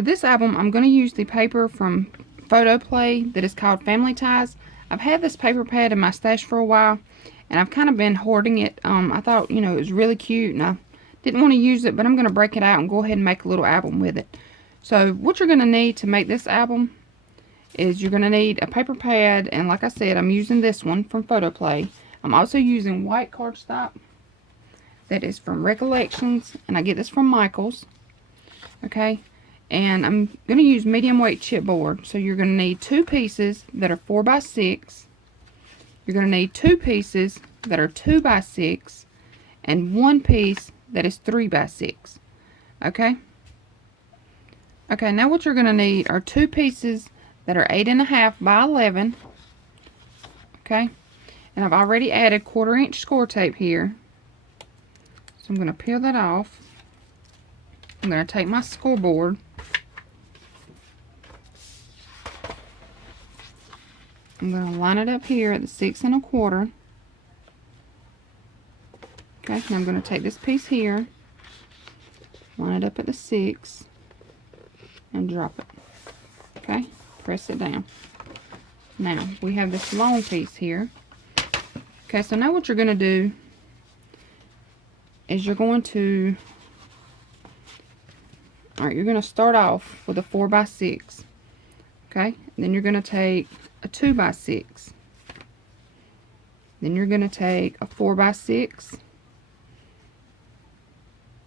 for this album, I'm going to use the paper from Photo Play that is called Family Ties. I've had this paper pad in my stash for a while, and I've kind of been hoarding it. I thought, you know, it was really cute, and I didn't want to use it, but I'm going to break it out and go ahead and make a little album with it. So what you're going to need to make this album is you're going to need a paper pad, and like I said, I'm using this one from Photo Play. I'm also using white cardstock that is from Recollections, and I get this from Michael's. Okay, and I'm going to use medium weight chipboard. So you're going to need 2 pieces that are 4 by 6. You're going to need 2 pieces that are 2 by 6, and 1 piece that is 3 by 6. Okay. Okay, now what you're going to need are 2 pieces that are 8.5 by 11. Okay, and I've already added 1/4 inch score tape here. So I'm going to peel that off. I'm going to take my scoreboard. I'm going to line it up here at the 6 1/4. Okay, and I'm going to take this piece here, line it up at the 6, and drop it. Okay, press it down. Now, we have this long piece here. Okay, so now what you're going to do is you're going to start off with a 4 by 6. Okay, then you're going to take a 2 by 6. Then you're going to take a 4 by 6.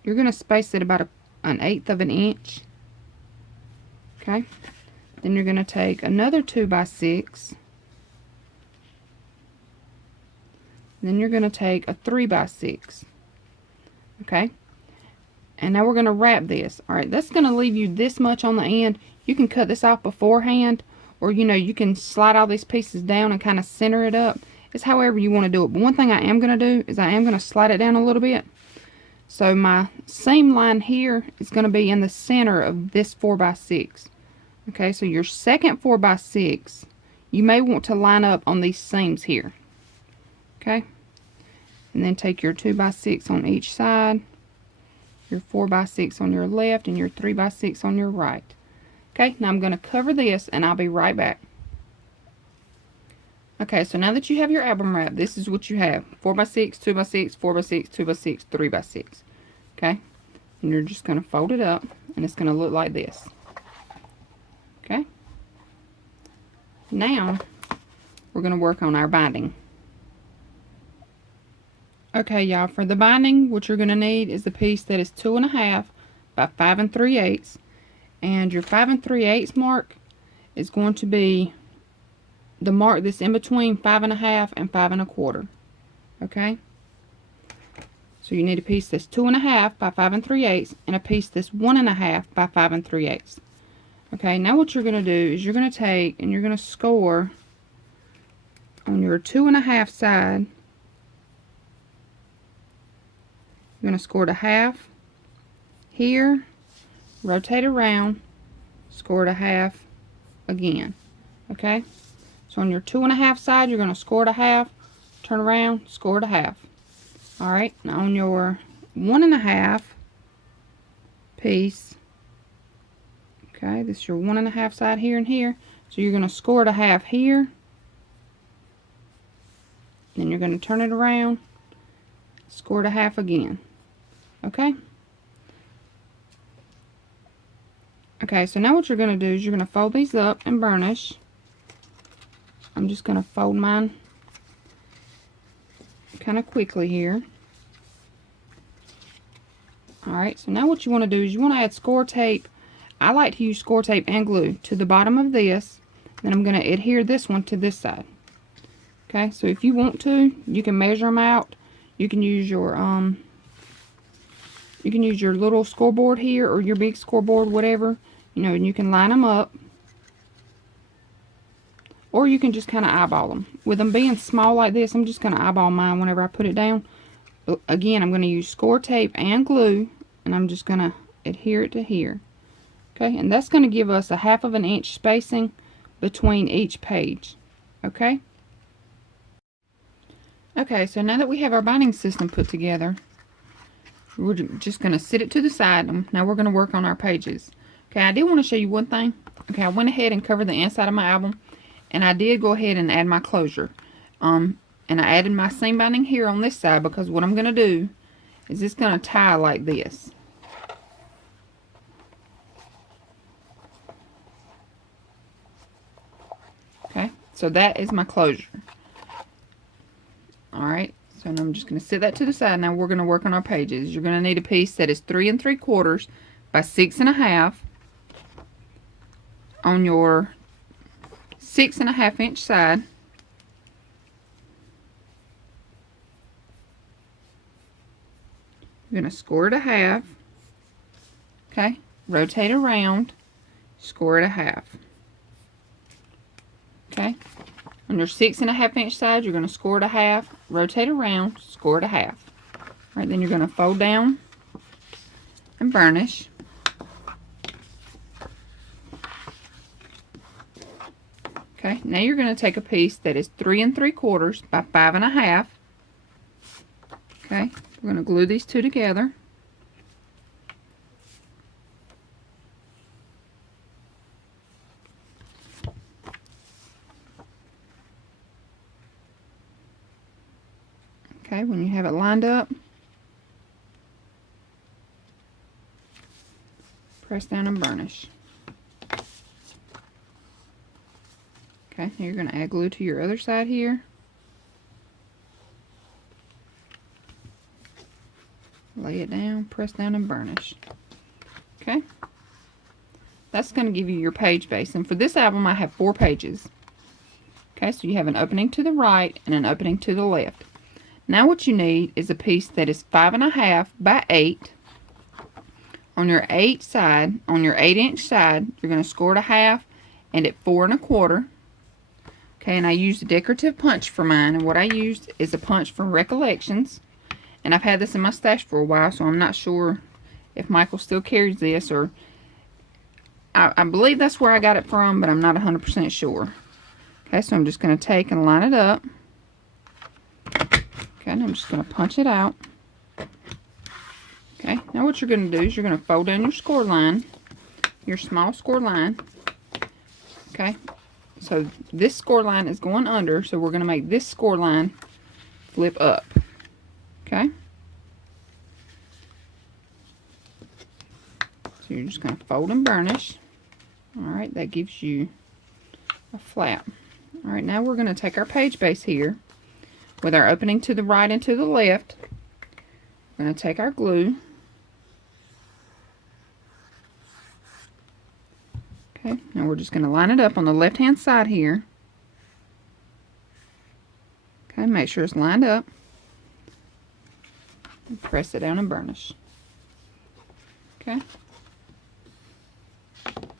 You're going to space it about an 1/8 of an inch. Okay, then you're going to take another 2 by 6. Then you're going to take a 3 by 6. Okay, and now we're going to wrap this. Alright, that's going to leave you this much on the end. You can cut this off beforehand, or you know, you can slide all these pieces down and kind of center it up. It's however you want to do it. But one thing I am going to do is I am going to slide it down a little bit. So my seam line here is going to be in the center of this 4 by 6. Okay, so your second 4 by 6, you may want to line up on these seams here. Okay, and then take your 2 by 6 on each side, your 4 by 6 on your left, and your 3 by 6 on your right. Okay, now I'm going to cover this, and I'll be right back. Okay, so now that you have your album wrap, this is what you have: 4 by 6, 2 by 6, 4 by 6, 2 by 6, 3 by 6. Okay, and you're just going to fold it up, and it's going to look like this. Okay, now we're going to work on our binding. Okay, y'all, for the binding, what you're going to need is the piece that is 2.5 by 5 3/8, and your 5 3/8 mark is going to be the mark that's in between 5.5 and 5 1/4. Okay, so you need a piece that's 2.5 by 5 3/8 and a piece that's 1.5 by 5 3/8. Okay, now what you're going to do is you're going to take and you're going to score on your 2.5 side. You're going to score to half here, rotate around, score to half again. Okay, so on your 2.5 side, you're going to score to half, turn around, score to half. Alright, now on your 1.5 piece, okay, this is your 1.5 side here and here, so you're going to score to half here, then you're going to turn it around, score to half again. Okay, okay, so now what you're going to do is you're going to fold these up and burnish. I'm just going to fold mine kind of quickly here. Alright, so now what you want to do is you want to add score tape. I like to use score tape and glue to the bottom of this. Then I'm going to adhere this one to this side. Okay, so if you want to, you can measure them out. You can use your little scoreboard here, or your big scoreboard, whatever, you know, and you can line them up. Or you can just kind of eyeball them. With them being small like this, I'm just going to eyeball mine whenever I put it down. But again, I'm going to use score tape and glue, and I'm just going to adhere it to here. Okay, and that's going to give us a 1/2 inch spacing between each page. Okay? Okay, so now that we have our binding system put together, we're just going to sit it to the side. Now we're going to work on our pages. Okay, I did want to show you one thing. Okay, I went ahead and covered the inside of my album, and I did go ahead and add my closure. And I added my seam binding here on this side because what I'm going to do is it's going to tie like this. Okay, so that is my closure. Alright, so now I'm just going to set that to the side. Now we're going to work on our pages. You're going to need a piece that is 3 3/4 by 6 1/2 on your 6 1/2 inch side. You're going to score it a half. Okay, rotate around, score it a half. Okay, on your 6 1/2 inch side, you're going to score it a half, rotate around, score it a half. Alright, then you're going to fold down and burnish. Okay, now you're going to take a piece that is 3 3/4 by 5 1/2. Okay, we're going to glue these two together. Okay, when you have it lined up, press down and burnish. Okay, now you're going to add glue to your other side here. Lay it down, press down and burnish. Okay, that's going to give you your page base. And for this album I have 4 pages. Okay, so you have an opening to the right and an opening to the left. Now what you need is a piece that is 5 1/2 by 8. On your 8 side, on your 8 inch side, you're going to score it a half and at 4 1/4. Okay, and I used a decorative punch for mine, and what I used is a punch from Recollections. And I've had this in my stash for a while, so I'm not sure if Michael still carries this, or I believe that's where I got it from, but I'm not 100% sure. Okay, so I'm just going to take and line it up. Okay, and I'm just going to punch it out. Okay, now what you're going to do is you're going to fold down your score line, your small score line. Okay, so this score line is going under, so we're going to make this score line flip up. Okay, so you're just going to fold and burnish. Alright, that gives you a flap. Alright, now we're going to take our page base here with our opening to the right and to the left. We're going to take our glue. Okay, now we're just going to line it up on the left hand side here. Okay, make sure it's lined up. And press it down and burnish. Okay.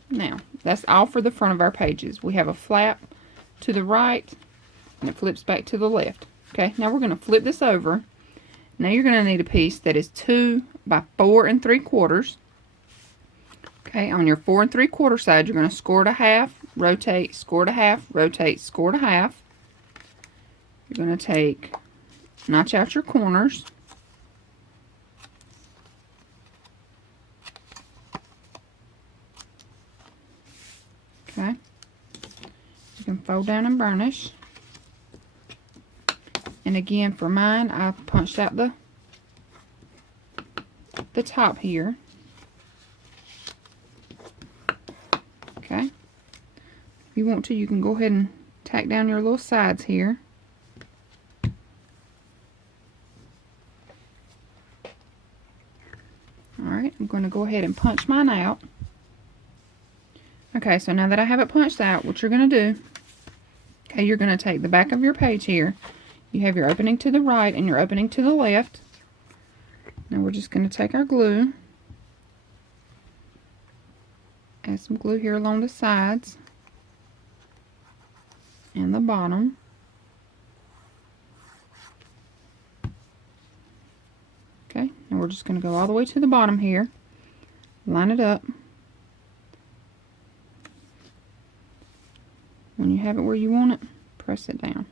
Now, that's all for the front of our pages. We have a flap to the right and it flips back to the left. Okay, now we're going to flip this over. Now you're going to need a piece that is 2 by 4 3/4. Okay, on your 4 3/4 side, you're going to score it a half, rotate, score it a half, rotate, score it a half. You're going to notch out your corners. Okay, you can fold down and burnish. And again, for mine, I punched out the top here. Okay, if you want to, you can go ahead and tack down your little sides here. Alright, I'm going to go ahead and punch mine out. Okay, so now that I have it punched out, what you're going to do, okay, you're going to take the back of your page here. You have your opening to the right and your opening to the left. Now we're just going to take our glue, add some glue here along the sides and the bottom. Okay, and we're just going to go all the way to the bottom here, line it up. When you have it where you want it, press it down.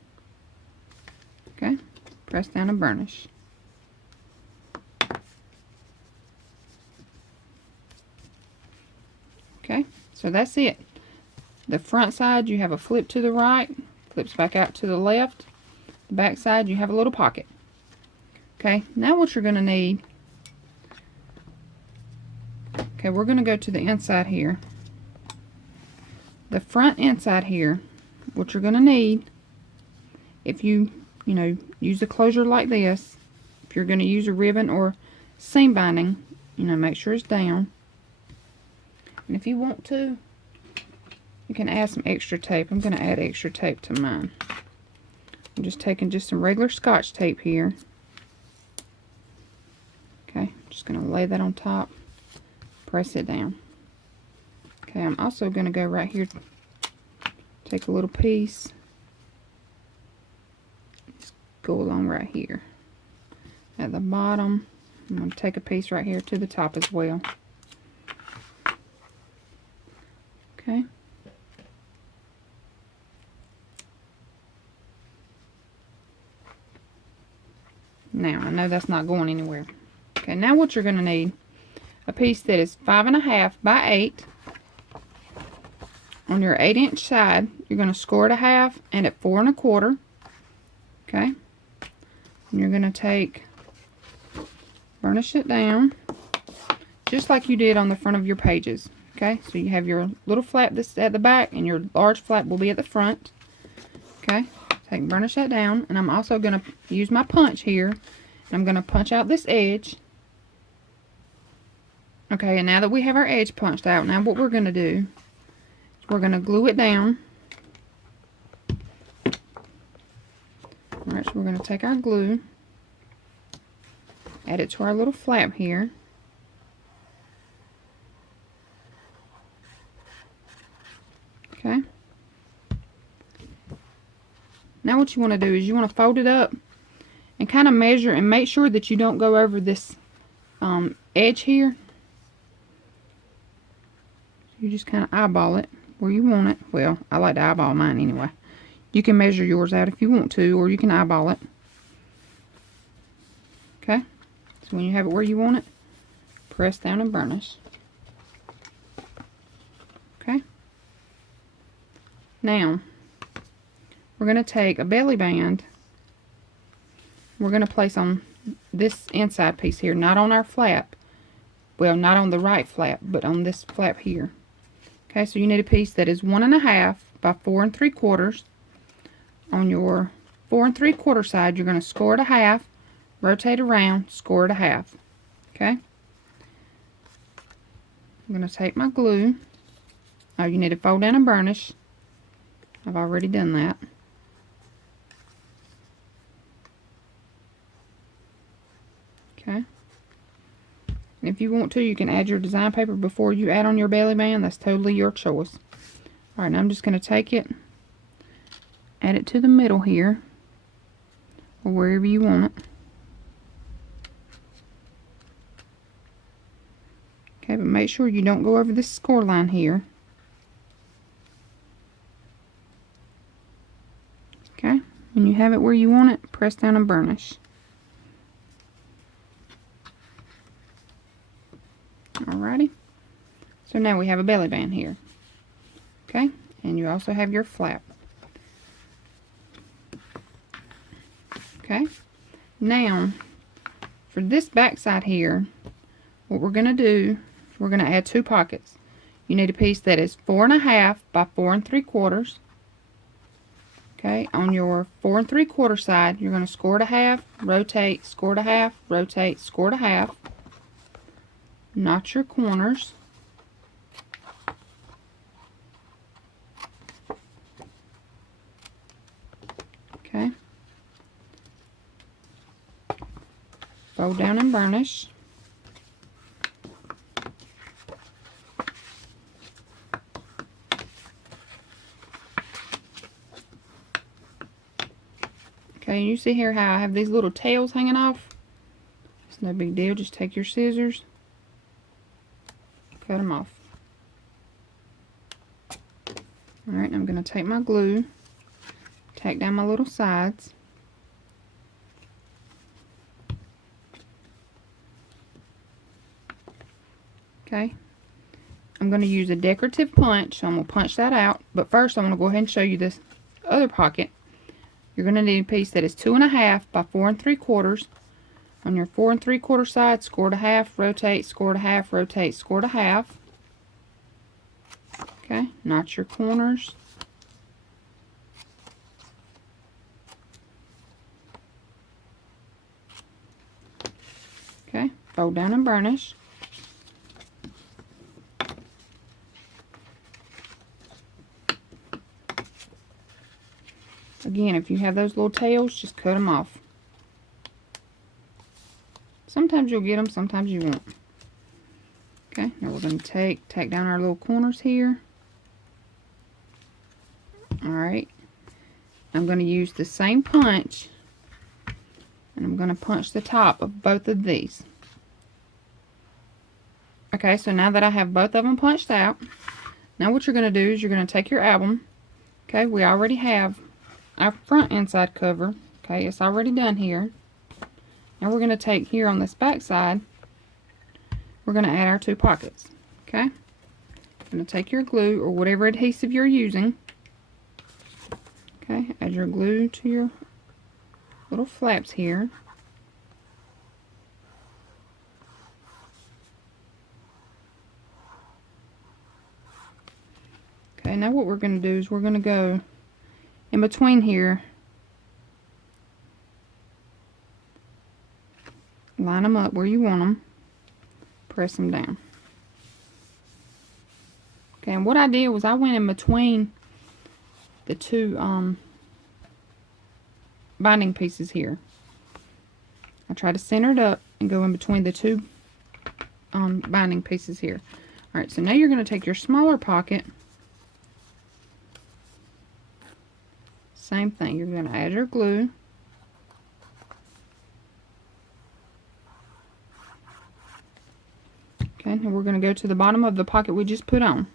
Okay, press down and burnish. Okay, so that's it. The front side, you have a flip to the right, flips back out to the left. The back side, you have a little pocket. Okay, now what you're going to need, okay, we're going to go to the inside here. The front inside here, what you're going to need, if you use a closure like this, if you're going to use a ribbon or seam binding, make sure it's down. And if you want to, you can add some extra tape. I'm going to add extra tape to mine. I'm just taking just some regular Scotch tape here. Okay, just going to lay that on top, press it down. Okay, I'm also going to go right here, take a little piece, just go along right here. At the bottom, I'm going to take a piece right here to the top as well. Okay. Now, I know that's not going anywhere. Okay, now what you're going to need, a piece that is 5.5 by 8. On your 8-inch side, you're going to score it a half and at 4 1/4. Okay, and you're going to burnish it down just like you did on the front of your pages. Okay, so you have your little flap that's at the back and your large flap will be at the front. Okay, burnish that down, and I'm also going to use my punch here, and I'm going to punch out this edge. Okay, and now that we have our edge punched out, now what we're going to do is we're going to glue it down. Alright, so we're going to take our glue, add it to our little flap here. Okay. Now what you want to do is you want to fold it up and kind of measure and make sure that you don't go over this edge here. You just kind of eyeball it where you want it. Well, I like to eyeball mine anyway. You can measure yours out if you want to, or you can eyeball it. Okay, so when you have it where you want it, press down and burnish. Okay. Now, we're going to take a belly band. We're going to place on this inside piece here, not on our flap. Well, not on the right flap, but on this flap here. Okay, so you need a piece that is 1.5 by 4 3/4. On your 4 3/4 side, you're going to score it a half, rotate around, score it a half. Okay. I'm going to take my glue. Oh, you need to fold down and burnish. I've already done that. Okay. And if you want to, you can add your design paper before you add on your belly band. That's totally your choice. Alright, now I'm just going to take it, add it to the middle here, or wherever you want it. Okay, but make sure you don't go over this score line here. Okay, when you have it where you want it, press down and burnish. Alrighty, so now we have a belly band here. Okay, and you also have your flap. Okay, now for this back side here, what we're going to do, we're going to add 2 pockets. You need a piece that is 4.5 by 4 3/4. Okay, on your 4 3/4 side, you're going to score it a half, rotate, score it a half, rotate, score it a half. Notch your corners. Okay. Fold down and burnish. Okay, you see here how I have these little tails hanging off? It's no big deal. Just take your scissors, cut them off. Alright, I'm going to take my glue, tack down my little sides. Okay, I'm going to use a decorative punch, so I'm going to punch that out. But first, I'm going to go ahead and show you this other pocket. You're going to need a piece that is 2.5 by 4 3/4. On your 4 3/4 side, score to half, rotate, score to half, rotate, score to half. Okay, notch your corners. Okay, fold down and burnish. Again, if you have those little tails, just cut them off. Sometimes you'll get them, sometimes you won't. Okay, now we're going to tack down our little corners here. Alright, I'm going to use the same punch, and I'm going to punch the top of both of these. Okay, so now that I have both of them punched out, now what you're going to do is you're going to take your album. Okay, we already have our front inside cover. Okay, it's already done here. Now we're going to take here on this back side, we're going to add our 2 pockets. Okay, you're going to take your glue or whatever adhesive you're using. Okay, add your glue to your little flaps here. Okay, now what we're going to do is we're going to go in between here, line them up where you want them, press them down. Okay, and what I did was I went in between the 2 binding pieces here. I try to center it up and go in between the 2 binding pieces here. Alright, so now you're going to take your smaller pocket. Same thing, you're going to add your glue. Okay, and we're going to go to the bottom of the pocket we just put on.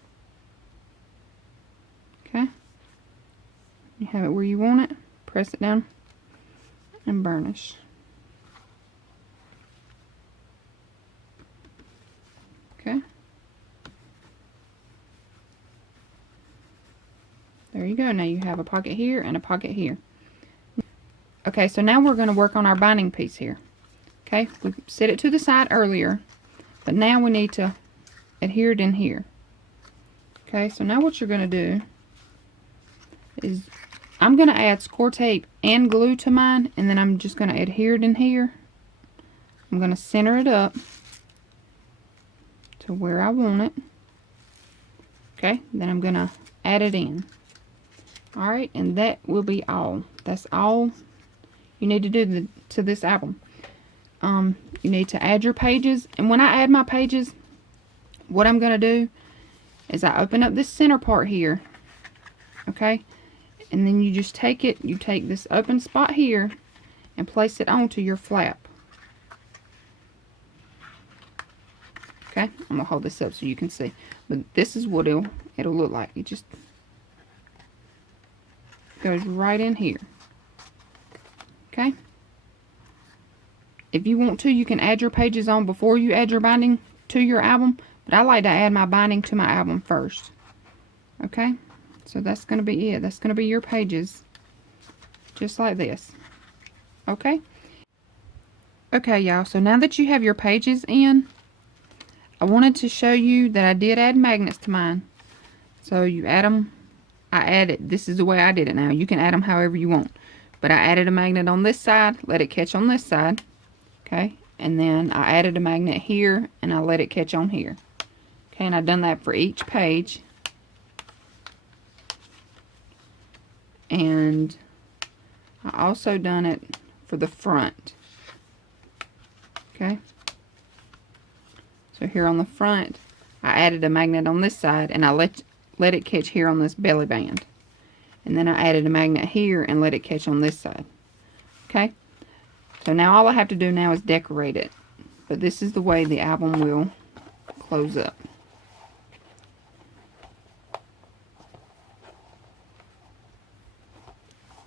Okay, you have it where you want it, press it down and burnish. Okay, there you go. Now you have a pocket here and a pocket here. Okay, so now we're going to work on our binding piece here. Okay, we set it to the side earlier, but now we need to adhere it in here. Okay, so now what you're going to do is I'm going to add score tape and glue to mine, and then I'm just going to adhere it in here. I'm going to center it up to where I want it. Okay, then I'm going to add it in. Alright, and that will be all. That's all you need to do to this album. You need to add your pages, and when I add my pages, what I'm going to do is I open up this center part here. Okay, and then you just take it, you take this open spot here and place it onto your flap. Okay, I'm going to hold this up so you can see. But this is what it'll look like. It just goes right in here. Okay. If you want to, you can add your pages on before you add your binding to your album. But I like to add my binding to my album first. Okay. So that's going to be it. That's going to be your pages. Just like this. Okay. Okay, y'all. So now that you have your pages in, I wanted to show you that I did add magnets to mine. So you add them. I added, this is the way I did it now. You can add them however you want. But I added a magnet on this side, let it catch on this side. Okay. And then I added a magnet here and I let it catch on here. Okay, and I've done that for each page. And I also done it for the front. Okay. So here on the front, I added a magnet on this side and I let it catch here on this belly band. And then I added a magnet here and let it catch on this side. Okay. So now all I have to do now is decorate it. But this is the way the album will close up.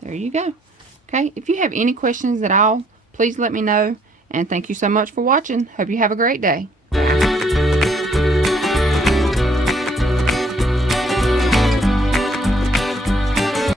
There you go. Okay, if you have any questions at all, please let me know. And thank you so much for watching. Hope you have a great day.